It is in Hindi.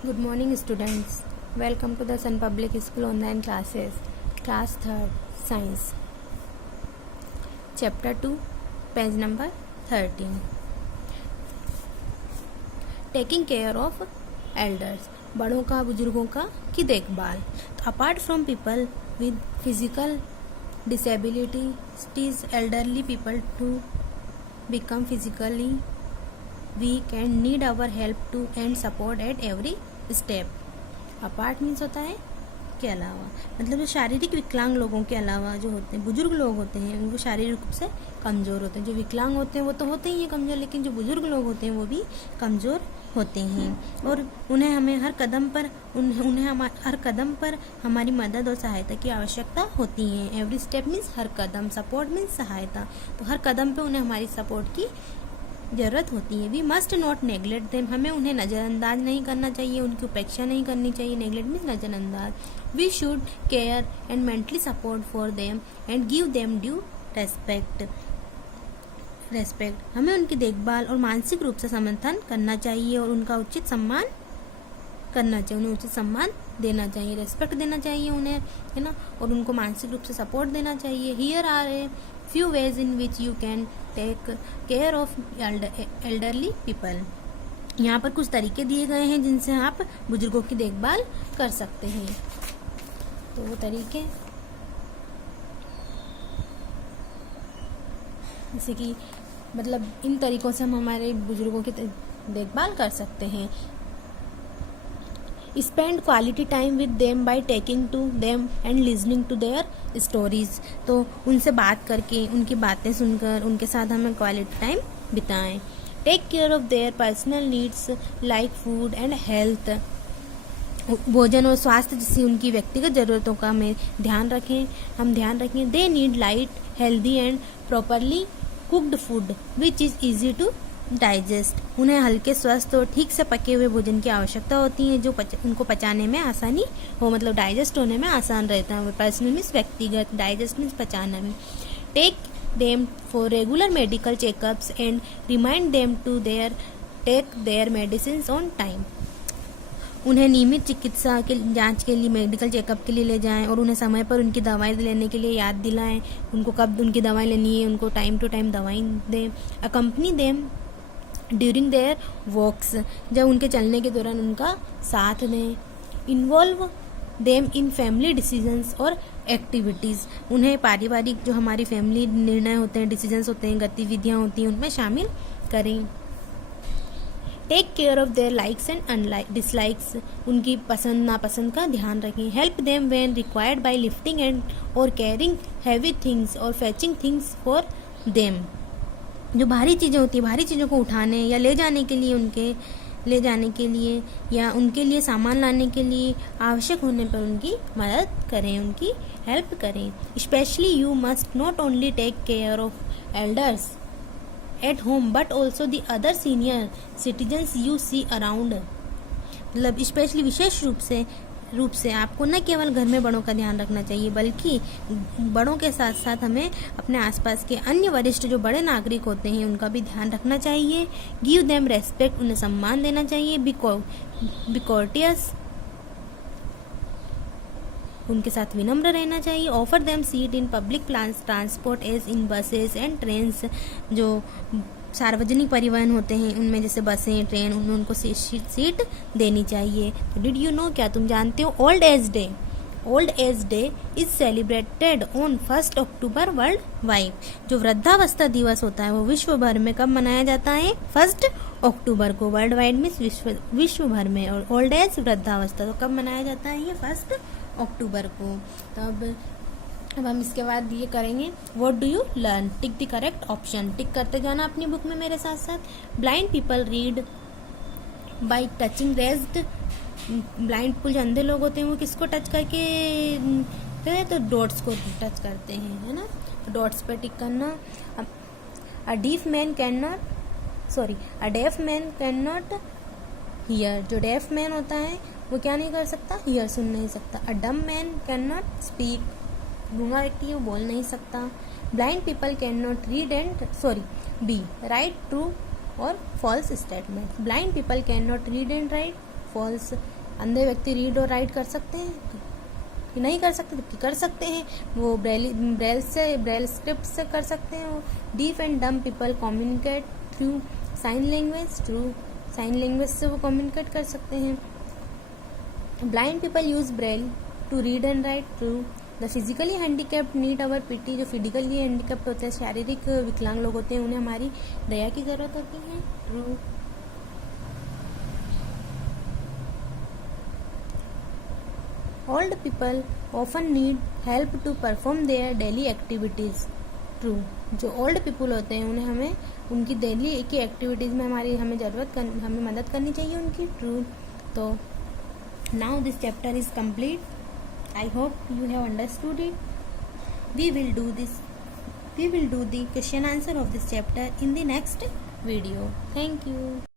Good morning, students. Welcome to the Sun Public School online classes. Class 3rd, Science. Chapter 2, page number 13. Taking care of elders. बड़ों का, बुजुर्गों का की देखभाल. तो apart from people with physical disabilities, elderly people to become physically weak and need our help to and support at every step. Apart means होता है के अलावा, मतलब जो शारीरिक विकलांग लोगों के अलावा जो होते हैं, बुजुर्ग लोग होते हैं, उनको शारीरिक रूप से कमज़ोर होते हैं. जो विकलांग होते हैं वो तो होते ही हैं कमज़ोर, लेकिन जो बुजुर्ग लोग होते हैं वो भी कमज़ोर होते हैं और उन्हें हमें हर कदम पर हमारी मदद और सहायता की आवश्यकता होती है. एवरी स्टेप मीन्स हर कदम, सपोर्ट मीन्स सहायता. तो हर कदम पे उन्हें हमारी सपोर्ट की ज़रूरत होती है. We must not neglect them. हमें उन्हें नज़रअंदाज नहीं करना चाहिए, उनकी उपेक्षा नहीं करनी चाहिए. नेगलेक्ट मीन्स नज़रअंदाज. We should care and mentally support for them and give them due respect. हमें उनकी देखभाल और मानसिक रूप से समर्थन करना चाहिए और उनका उचित सम्मान करना चाहिए. उन्हें उचित सम्मान देना चाहिए, रेस्पेक्ट देना चाहिए उन्हें, है ना, और उनको मानसिक रूप से सपोर्ट देना चाहिए. Here are a few ways in which you can take care of elderly people. यहाँ पर कुछ तरीके दिए गए हैं जिनसे आप बुजुर्गों की देखभाल कर सकते हैं. तो वो तरीके जैसे कि मतलब इन तरीकों से हम हमारे बुजुर्गों की देखभाल कर सकते हैं. Spend quality time with them by taking to them and listening to their stories. तो उनसे बात करके, उनकी बातें सुनकर उनके साथ हमें क्वालिटी टाइम बिताएं. Take care of their personal needs like food and health. भोजन और स्वास्थ्य जैसी उनकी व्यक्तिगत ज़रूरतों का हम ध्यान रखें. They need light, healthy and properly cooked food which is easy to digest. उन्हें हल्के, स्वस्थ और ठीक से पके हुए भोजन की आवश्यकता होती है जो उनको पचाने में आसानी हो, मतलब डाइजेस्ट होने में आसान रहता है. पर्सनल मीन्स व्यक्तिगत, डाइजेस्ट मीन्स पचाने में. Take them for regular medical checkups and remind them to take their medicine on time. उन्हें नियमित चिकित्सा के जांच के लिए, मेडिकल चेकअप के लिए ले जाएं और उन्हें समय पर उनकी दवाई लेने के लिए याद दिलाएं. उनको कब उनकी दवाई लेनी है, उनको टाइम टू टाइम दवाई दें. अकम्पनी देम ड्यूरिंग देयर वॉक्स. जब उनके चलने के दौरान उनका साथ दें. Involve them in family decisions और एक्टिविटीज़. उन्हें पारिवारिक जो हमारी फैमिली निर्णय होते हैं, डिसीजंस होते हैं, गतिविधियाँ होती हैं, उनमें शामिल करें. Take care of their likes and dislikes. उनकी पसंद नापसंद का ध्यान रखें. Help them when required by lifting and और कैरिंग हैवी थिंग्स और फेचिंग थिंग्स फॉर देम. जो भारी चीज़ें होती हैं, भारी चीज़ों को उठाने या ले जाने के लिए या उनके लिए सामान लाने के लिए आवश्यक होने पर उनकी मदद करें, उनकी हेल्प करें. Specially you must not only take care of elders at home but also the other senior citizens you see around. मतलब स्पेशली, विशेष रूप से आपको न केवल घर में बड़ों का ध्यान रखना चाहिए, बल्कि बड़ों के साथ साथ हमें अपने आसपास के अन्य वरिष्ठ जो बड़े नागरिक होते हैं उनका भी ध्यान रखना चाहिए. Give them respect. उन्हें सम्मान देना चाहिए. Be courteous. उनके साथ विनम्र रहना चाहिए. Offer them seat in public transport as in buses and trains. जो सार्वजनिक परिवहन होते हैं उनमें जैसे बसें, ट्रेन, उनमें उनको सीट देनी चाहिए. तो डिड यू नो, क्या तुम जानते हो, old age day is celebrated on 1 October world wide. जो वृद्धावस्था दिवस होता है वो विश्व भर में कब मनाया जाता है? 1 अक्टूबर को. वर्ल्ड वाइड मीन्स विश्व भर में, और ओल्ड एज वृद्धावस्था तो कब मनाया जाता है? ये 1 अक्टूबर को. तो अब हम इसके बाद ये करेंगे, what do you learn. Tick the correct option. Tick करते जाना अपनी बुक में मेरे साथ साथ. Blind people read by touching raised. Blind people जो अंधे लोग होते हैं वो किसको टच करके, तो डॉट्स को टच करते हैं, है ना. तो डॉट्स पे टिक करना. A deaf man can not hear. जो डेफ मैन होता है वो क्या नहीं कर सकता? हियर, सुन नहीं सकता. अ डम मैन कैन नॉट स्पीक. गूंगा व्यक्ति है वो बोल नहीं सकता. Blind people can not read and be write true और false statement. Blind people can not read and write false. अंधे व्यक्ति रीड और राइट कर सकते हैं कि नहीं कर सकते, जबकि कर सकते हैं, वो ब्रेल स्क्रिप्ट से कर सकते हैं। वो deaf and dumb people communicate through sign language, true, sign language से वो कम्युनिकेट कर सकते हैं। Blind people use Braille to read and write, true. The physically handicapped need our pity, जो फिजिकली हैंडीकैप्ड होते हैं, शारीरिक विकलांग लोग होते हैं, उन्हें हमारी दया की जरूरत होती है, true. Old people often need help to perform their daily activities, true. जो ओल्ड पीपल होते हैं उन्हें हमें उनकी डेली की एक्टिविटीज में हमें मदद करनी चाहिए उनकी, ट्रू। तो now this chapter is complete. I hope you have understood it. We will do the question answer of this chapter in the next video. Thank you.